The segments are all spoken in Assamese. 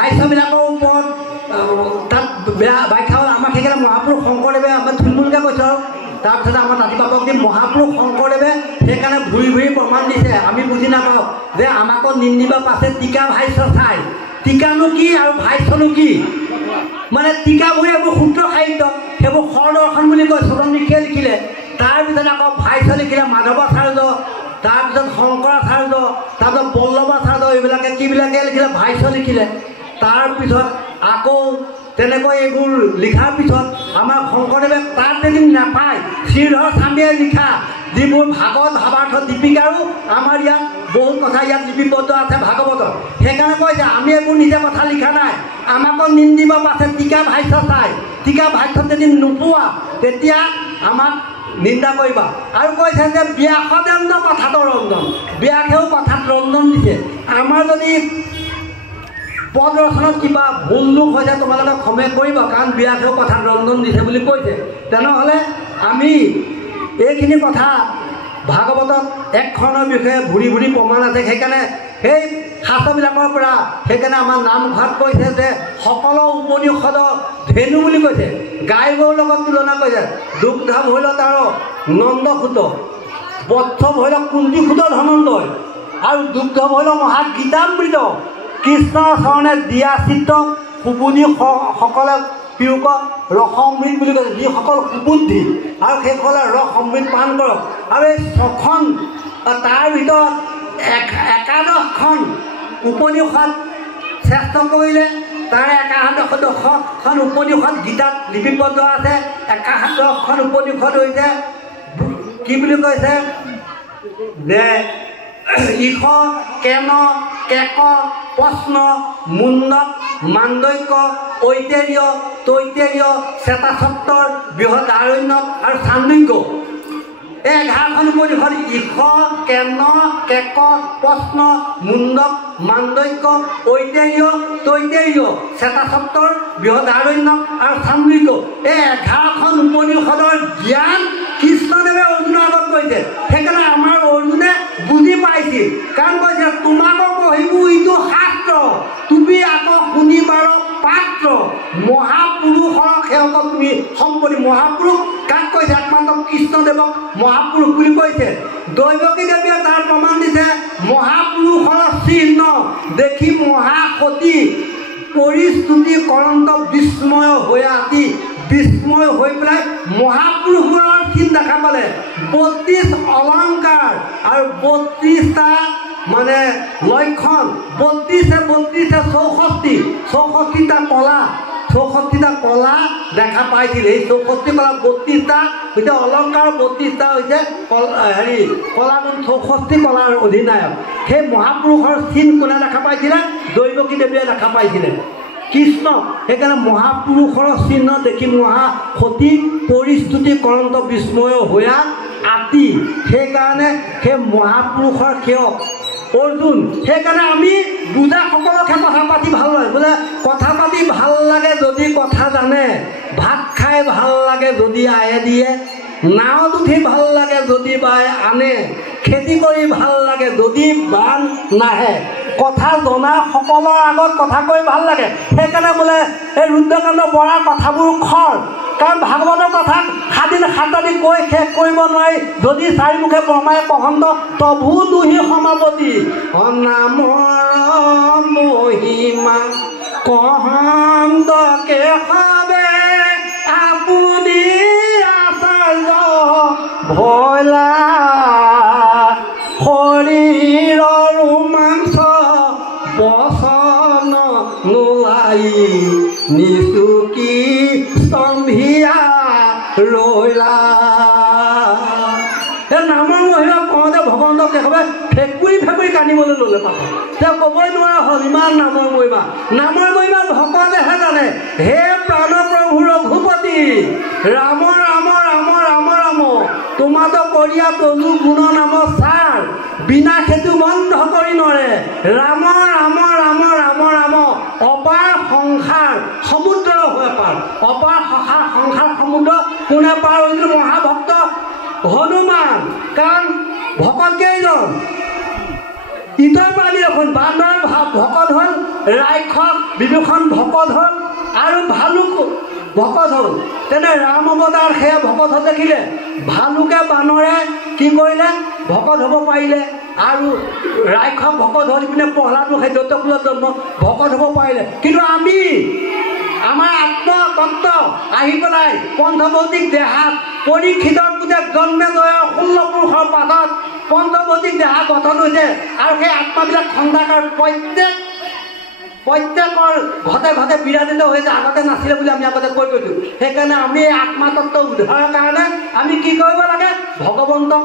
ভাষ্যবিলাকৰ ওপৰত তাত বেয়া ব্যাখ্যা হ'ল। আমাক সেইকাৰণে মহাপুৰুষ শংকৰদেৱে আমাৰ থুলমূলকৈ কৈছোঁ আৰু তাৰপিছতে আমাৰ তাঁতিবাবক দি মহাপুৰুষ শংকৰদেৱে সেইকাৰণে ঘূৰি ঘূৰি প্ৰমাণ দিছে। আমি বুজি নাপাওঁ যে আমাকো নিন্দিব পাছে টিকা ভাষ্য চাই। টিকানো কি আৰু ভাষ্যনো কি? মানে টিকাবোৰ এইবোৰ সূত্ৰ সাহিত্য, সেইবোৰ সৰদৰ্শন বুলি কয়, চুৰনিশে লিখিলে। তাৰপিছত আকৌ ভাষ্য লিখিলে মাধৱাচাৰ্য, তাৰপিছত শংকৰাচাৰ্য, তাৰপিছত বল্লভাচাৰ্য, এইবিলাকে কিবিলাকে লিখিলে ভাষ্য লিখিলে। তাৰপিছত আকৌ তেনেকৈ এইবোৰ লিখাৰ পিছত আমাৰ শংকৰদেৱে তাত যদি নাপায় শ্ৰীধৰ স্বামীয়ে লিখা যিবোৰ ভাগৱত ভাৱাৰ্থ দীপিকাৰো আমাৰ ইয়াত বহুত কথা ইয়াত লিপিবদ্ধ আছে ভাগৱতত। সেইকাৰণে কৈছে আমি এইবোৰ নিজে কথা লিখা নাই, আমাকো নিন্দিব পাছে টিকা ভাষ্য চাই। টিকা ভাষ্যত যদি নোপোৱা তেতিয়া আমাক নিন্দা কৰিবা। আৰু কৈছে যে ব্যাসদেন্দ্ৰ কথাটো ৰঞ্জন, ব্যাসেও কথাত ৰঞ্জন দিছে। আমাৰ যদি পদ ৰচনাত কিবা ভুল লোক হৈছে তোমালোকে ক্ষমে কৰিবা, কাৰণ ব্যাসেও কথাত ৰঞ্জন দিছে বুলি কৈছে। তেনেহ'লে আমি এইখিনি কথা ভাগৱতত একখনৰ বিষয়ে ভুৰি ভুৰি প্ৰমাণ আছে। সেইকাৰণে সেই শাস্ত্ৰবিলাকৰ পৰা সেইকাৰণে আমাৰ নামঘৰত কৈছে যে সকলো উপনিষদ ধেনু বুলি কৈছে। গাই গৰুৰ লগত তুলনা কৰিছে। দুগ্ধ ভৈল তাৰ নন্দসূত, বৎস ভৈল কুন্তীসূত ধনঞ্জয়, আৰু দুগ্ধ ভৈল মহা গীতামৃত, কৃষ্ণৰ চৰণে দিয়া চিত্ৰ সুবুদ্ধি সকলে পিয়ুক ৰসমৃত বুলি কৈছে। যিসকল সুবুদ্ধি আৰু সেইসকলে ৰসমৃত পান কৰক। আৰু এই ছখন তাৰ ভিতৰত 11খন উপনিষদ শ্ৰেষ্ঠ কৰিলে। তাৰে 11খন উপনিষদ গীতাত লিপিবদ্ধ আছে। 11খন উপনিষদ হৈছে কি বুলি কৈছে যে ইষ, কেন, কেক, প্ৰশ্ন, মুণ্ডক, মাণ্ডক্য, ঐতেৰ্য, তৈতেৰ্য, শ্বেতাছত্ৰৰ, বৃহদাৰণ্যক আৰু চাণ্ডক্য। এই 11খন উপনিষদ ইষ, কেন, কেক, প্ৰশ্ন, মুণ্ডক, মাণ্ডক্য, ঐতেৰ্য, তৈতেৰ্য, শ্বেতাছত্ৰৰ, বৃহদাৰণ্যক আৰু চাণ্ডক্য। এই 11খন উপনিষদৰ জ্ঞান কৃষ্ণদেৱে অৰ্জুনৰ আগত কৈছে। সেইকাৰণে আমাৰ অৰ্জুনে বুজি পাইছিল, কাৰণ কৈছে তোমাকো পঢ়িব ইটো শাস্ত্ৰ, তুমি আকৌ শুনিবাৰ পাত্ৰ, মহাপুৰুষৰ সেৱক তুমি সম্পত্তি। মহাপুৰুষ কাক কৈছে? একমাত্ৰ কৃষ্ণদেৱক মহাপুৰুষ বুলি কৈছে। দৈৱকী দেৱীয়ে তাৰ প্ৰমাণ দিছে। মহাপুৰুষৰ চিহ্ন দেখি মহাসতী পৰিস্তুতি কৰন্ত বিস্ময় হৈ আতি বিস্ময় হৈ পেলাই মহাপুৰুষৰ চিহ্ন দেখা পালে। 32 অলংকাৰ আৰু 32টা মানে লক্ষণ, 32 64টা কলা, 64টা কলা দেখা পাইছিল। এই 64 কলা 32টা হৈছে অলংকাৰ, 32টা হৈছে কলাগুণ, 64 কলাৰ অধিনায়ক। সেই মহাপুৰুষৰ চিহ্ন কোনে দেখা পাইছিলে? দৈৱকী দেৱীয়ে দেখা পাইছিলে, কৃষ্ণ। সেইকাৰণে মহাপুৰুষৰ চিহ্ন দেখি মহাসতী পৰিস্তুতি কৰন্ত বিস্ময় হোৱা আতি। সেইকাৰণে সেই মহাপুৰুষৰ সেৱক অৰ্জুন। সেইকাৰণে আমি বুজা সকলোকে কথা পাতি ভাল লাগে। বোলে কথা পাতি ভাল লাগে যদি কথা জানে, ভাত খাই ভাল লাগে যদি আয়ে দিয়ে, নাৱত উঠি ভাল লাগে যদি বাই আনে, খেতি কৰি ভাল লাগে যদি বান নাহে। কথা জনা সকলৰ আগত কথা কৈ ভাল লাগে। সেইকাৰণে বোলে এই ৰুদ্ৰকান্ত বৰাৰ কথাবোৰ খৰ, কাৰণ ভাগৱতৰ কথা 7 দিন 7 ৰাতি কৈ শেষ কৰিব নোৱাৰি। যদি চাৰিমুখে ব্ৰহ্মাই কহন্ত তভু দুহি সমাপতি, নামৰ মহিমা কহন্ত কেশৱে আপুনি আচাৰ্য ভৈলা শৰীৰৰ মাংস বচন নোলাই নিচুকি স্তম্ভিয়া ৰৈলা। সেই নামৰ মহিমা কওঁতে ভগৱন্ত কেশৱে ফেকুৰি কান্দিবলৈ ল'লে। পাছত তেওঁ ক'বই নোৱাৰা হ'ল ইমান নামৰ মহিমা। নামৰ মহিমা ভকতেহে জানে। হে প্ৰাণপ্ৰভু ৰঘুপতি ৰাম ৰাম ৰাম ৰাম ৰাম, তোমাতো কৰিয়া তনু গুণ নাম ছাৰ, বিনা খেতু বন্ধ কৰি নৰে। ৰাম ৰাম ৰাম ৰাম ৰাম, অপাৰ সংসাৰ সমুদ্ৰ হৈ পাৰ। অপাৰ সংসাৰ সমুদ্ৰ কোনে পাৰ হৈছিল? মহাভক্ত হনুমান। কাৰণ ভকত কেইজন? ইটোৰ পৰা দেখোন বান্দৰ ভকত হ'ল, ৰাক্ষস বিভীষণ ভকত হ'ল আৰু ভালুক ভকত হ'ল। তেনে ৰাম অৱতাৰ সেয়া ভকত হৈ দেখিলে, ভালুকে বানৰে কি কৰিলে ভকত হ'ব পাৰিলে, আৰু ৰাক্ষস ভকত হ'ল, ইপিনে প্ৰহ্লাদো সেই দৈত্যকুলত জন্ম ভকত হ'ব পাৰিলে। কিন্তু আমি আমাৰ আত্মতত্ত্ব আহি পেলাই পঞ্চভৌতিক দেহাত পৰীক্ষিতৰ পুতেক জন্মেজয়ৰ 16 পুৰুষৰ পাছত পঞ্চভৌতিক দেহা গঠন হৈছে, আৰু সেই আত্মাবিলাক খণ্ডাকাৰ প্ৰত্যেকৰ ঘতে ঘতে বিৰাজিত হৈছে। আগতে নাছিলে বুলি আমি আগতে কৈ গৈছোঁ। সেইকাৰণে আমি এই আত্মাতত্ত্ব উদ্ধাৰৰ কাৰণে আমি কি কৰিব লাগে? ভগৱন্তক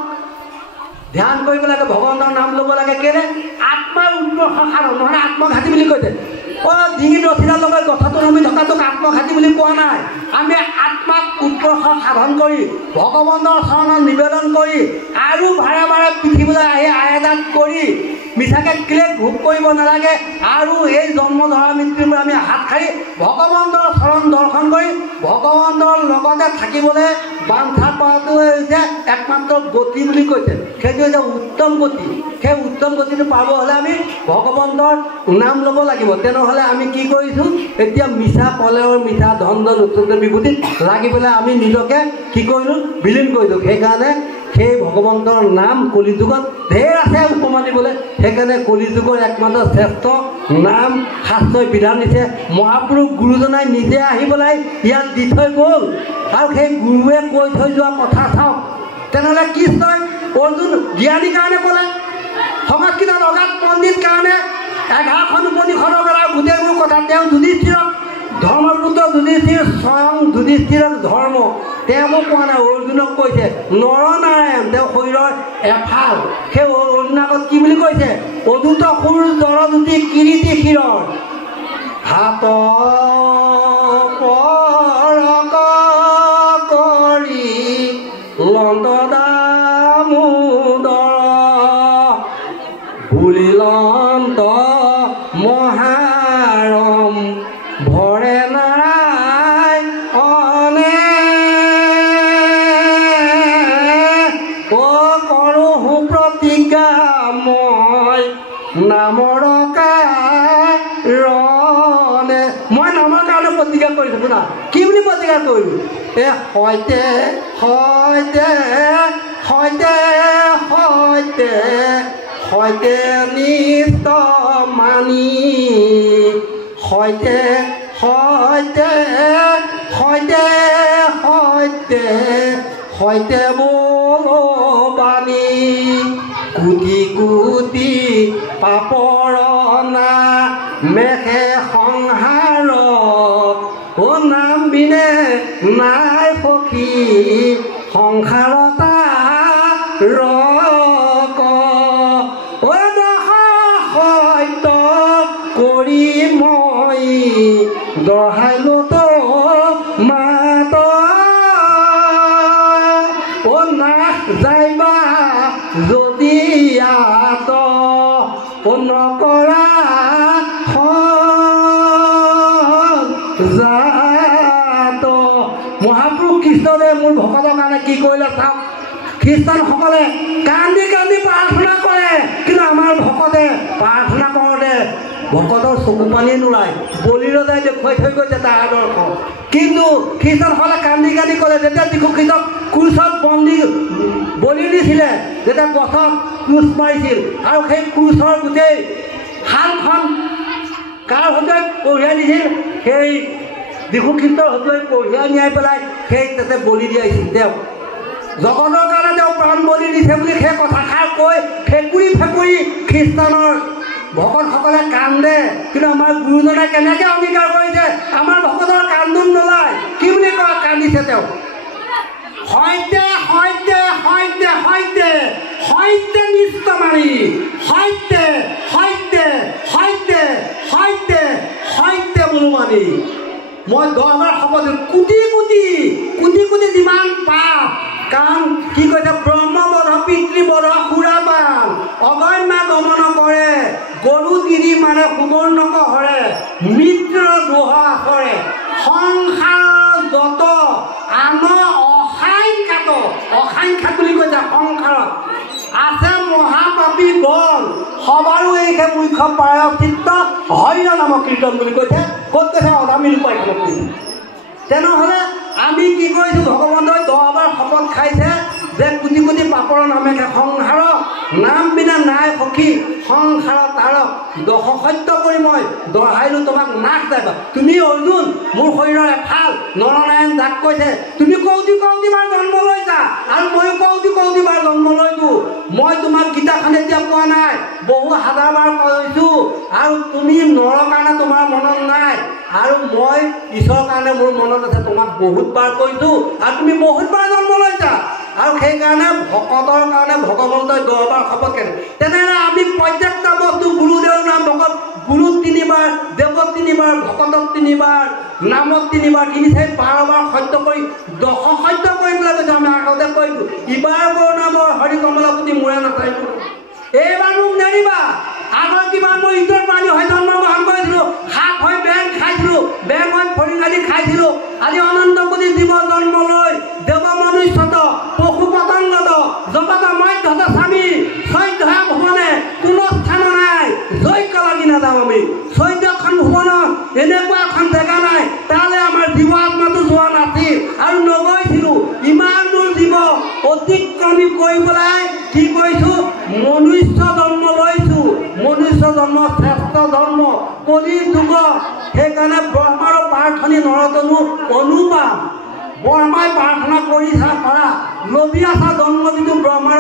ধ্যান কৰিব লাগে, ভগৱন্তৰ নাম ল'ব লাগে। কেলে? আত্মাৰ উৎকৰ্ষ সাধন, নহয় আত্মঘাতী বুলি কৈছে। ডিঙিত ৰছীডাল লগাই গছটো নমি থকাটোক আত্মঘাতী বুলি কোৱা নাই। আমি আত্মাক উৎকৰ্ষ সাধন কৰি ভগৱন্তৰ চৰণত নিবেদন কৰি আৰু বাৰে বাৰে পৃথিৱীলৈ আহি আয়দান কৰি মিছাকে কেলে ভোগ কৰিব নালাগে, আৰু এই জন্ম ধৰা মৃত্যুৰ পৰা আমি হাত সাৰি ভগৱন্তৰ চৰণ দৰ্শন কৰি ভগৱন্তৰ লগতে থাকিবলৈ বাঞ্ছা কৰাটোৱে হৈছে একমাত্ৰ গতি বুলি কৈছে। সেইটো হৈছে উত্তম গতি। সেই উত্তম গতিটো পাব হ'লে আমি ভগৱন্তৰ নাম ল'ব লাগিব। তেনেহ'লে আমি কি কৰিছোঁ? এতিয়া মিছা কলেৱৰ মিছা ধন উচ্চত বিভূতিত লাগি পেলাই আমি নিজকে কি কৰিলোঁ? বিলীন কৰিলোঁ। সেইকাৰণে সেই ভগৱন্তৰ নাম কলিযুগত ঢেৰ আছে উপমা দিবলৈ। সেইকাৰণে কলিযুগৰ একমাত্ৰ শ্ৰেষ্ঠ নাম শাস্ত্ৰই বিধান দিছে। মহাপুৰুষ গুৰুজনাই নিজে আহি পেলাই ইয়াত দি থৈ গ'ল, আৰু সেই গুৰুৱে কৈ থৈ যোৱা কথা চাওক। তেনেহ'লে কৃষ্ণই অৰ্জুন জ্ঞানীৰ কাৰণে ক'লে, সংস্কৃতত অগাধ পণ্ডিত কাৰণে 11খন উপনিষদৰ দ্বাৰা গোটেইবোৰ কথা তেওঁ যুধিষ্ঠিৰক ধৰ্মপুত্ৰ যুধিষ্ঠিৰ স্বয়ং যুধিষ্ঠিৰক ধৰ্ম তেওঁকো কোৱা নাই, অৰ্জুনক কৈছে। নৰনাৰায়ণ তেওঁ শৰীৰৰ এফাল, সেই অৰ্জুনৰ আগত কি বুলি কৈছে? অদূত সুৰ জৰজ্যোতি কিৰীতি শিৰৰ হাত পৰক কৰি লণ্ড দামোদৰ বুলিলন্ত মহাৰম ভৰে নাৰায়ণে কৰোঁ প্ৰতিজ্ঞা মই নামৰ কাৰণে। মই নামৰ কাৰণে প্ৰতিজ্ঞা কৰিছোঁ। শুনা কি বুলি প্ৰতিজ্ঞা কৰিলোঁ? সৈতে সৈতে সৈতে সৈতে সৈতে নিষ্ট মানি সৈতে সৈতে সৈতে সৈতে সৈতে বলবানী কোটি কোটি পাপৰ না মেঘে সংহাৰ নাম বিনে নাই সখী সংসাৰতা ৰক সত্য কৰি মই দহাইলো তো মাত না যাইবা যদি আত নকৰা জাত। মহাপুৰুষ কৃষ্ণদেৱে মোৰ ভকতৰ কাৰণে কি কৰিলে চাওক। খ্ৰীষ্টানসকলে কান্দি কান্দি প্ৰাৰ্থনা কৰে, কিন্তু আমাৰ ভকতে প্ৰাৰ্থনা কৰোঁতে ভকতৰ চকু পানী নোলায়, বলিৰ যায় দেখুৱাই থৈ গৈছে তাৰ আদৰ্শ। কিন্তু খ্ৰীষ্টানসকলে কান্দি কান্দি কৰে। যেতিয়া যীশুখ্ৰীষ্টক ক্ৰুচত বলি দিছিলে, যেতিয়া গছত ক্ৰুচ মাৰিছিল, আৰু সেই ক্ৰুচৰ গোটেই শালখন কাৰ হতুৱাই কঢ়িয়াই দিছিল? সেই যীশুখ্ৰীষ্টৰ হতুৱাই কঢ়িয়াই নিয়াই পেলাই সেই তাতে বলি দিয়াইছিল। তেওঁ জগতৰ কাৰণে তেওঁ প্ৰাণ বলি দিছে বুলি সেই কথাষাৰ কৈ ফেকুৰি ফেকুৰি খ্ৰীষ্টানৰ ভকতসকলে কান্দে। কিন্তু আমাৰ গুৰুজনে কেনেকৈ অংগীকাৰ কৰিছে? আমাৰ ভকতৰ কান্দোন নোলায়। কি বুলি কয় কান্দিছে তেওঁ? সৈতে সৈতে সৈতে সৈতে সৈতে নিষ্ট মাৰি সৈতে সৈতে সৈতে সৈতে সৈতে বলবানী মই 10,000 শপত কোটি কোটি কোটি কোটি যিমান পাপ। কাৰণ কি কৈছে? ব্ৰহ্মবধ পিতৃবধ সুৰাপান অগম্যা গমন কৰে গৰু তিৰি মানে সুবৰ্ণক হৰে মিত্ৰ দোহ আচৰে সংসাৰ যত আন অসাংখ্যাত অসাংখ্যাত বুলি কৈছে সংসাৰত আছে মহাপাপী গণ সবাৰো এইহে মুখ্য প্ৰায়চিত্ত হৰিৰ নাম কীৰ্তন বুলি কৈছে। ক'ত কৈছে? অধামী ৰূপায়খনত কৈছে। তেনেহ'লে আমি কি কৰিছোঁ? ভগৱন্তই 10 বাৰ শপত খাইছে যে কোটি কোটি পাপৰ নামেকে সংসাৰ নাম বিনা নাই সখী সংসাৰ তাৰক দশ সত্য কৰি মই দহাইলোঁ তোমাক নাশ যাবা। তুমি অৰ্জুন মোৰ শৰীৰৰ এফাল নৰনাৰায়ণ যাক কৈছে তুমি কৌটি বাৰ জন্ম লৈছা আৰু ময়ো কৌটি বাৰ জন্ম লৈছোঁ। মই তোমাক গীতাখন এতিয়া কোৱা নাই, বহু হাজাৰ বাৰ কৈছোঁ আৰু তুমি নৰ কাৰণে তোমাৰ মনত নাই আৰু মই ঈশ্বৰৰ কাৰণে মোৰ মনত আছে। তোমাক বহুত বাৰ কৈছোঁ আৰু তুমি বহুত বাৰ জন্ম লৈছা আৰু সেইকাৰণে ভকতৰ কাৰণে ভগৱন্তই 10 বাৰ শপত খাইছে। তেনেহ'লে আমি প্ৰত্যেকটা বস্তু গুৰুদেৱৰ নাম ভকত গুৰুত 3 বাৰ, দেৱত 3 বাৰ, ভকতক 3 বাৰ, নামত 3 বাৰ, 3 12 বাৰ সত্য কৰি দশ সত্য কৰি পেলাই কৈছে। আমি আগতে কৈছোঁ ইবাৰ বৰ নামৰ হৰি কমলাপতি মোৰে নাথাকিব, এইবাৰ মোক নেৰিবা। আগৰ কিমান মই ইটোৰ প্ৰাণী হৈ জন্মগ্ৰহণ কৰিছিলোঁ, সাপ হৈ বেং খাইছিলোঁ, বেং হৈ ফৰিঙালী খাইছিলোঁ। আজি অনন্ত কোটি জীৱ জন্ম লৈ দেৱ মনুষ্যত পশু পতংগত জগত মধ্যত স্বামী চৈধ্যয়া ভুৱনে কোনো স্থান নাই, যজ্ঞ লাগি নাযাওঁ আমি। 14খন ভুৱনত এনেকুৱা এখন জেগা নাই তালৈ আমাৰ জীৱ আত্মাটো যোৱা নাছিল আৰু নগৈছিলোঁ। ইমান দূৰ জীৱ অতিক্ৰমী কৰি পেলাই কি কৰিছোঁ? মনুষ্য জন্ম লৈছোঁ। মনুষ্য জন্ম শ্ৰেষ্ঠ জন্ম কলি যুগ। সেইকাৰণে ব্ৰহ্মাৰ প্ৰাৰ্থনী নৰতনু অনুপাম। ব্ৰহ্মাই প্ৰাৰ্থনা কৰি কৰা লবি আছা জন্ম যিটো ব্ৰহ্মাৰ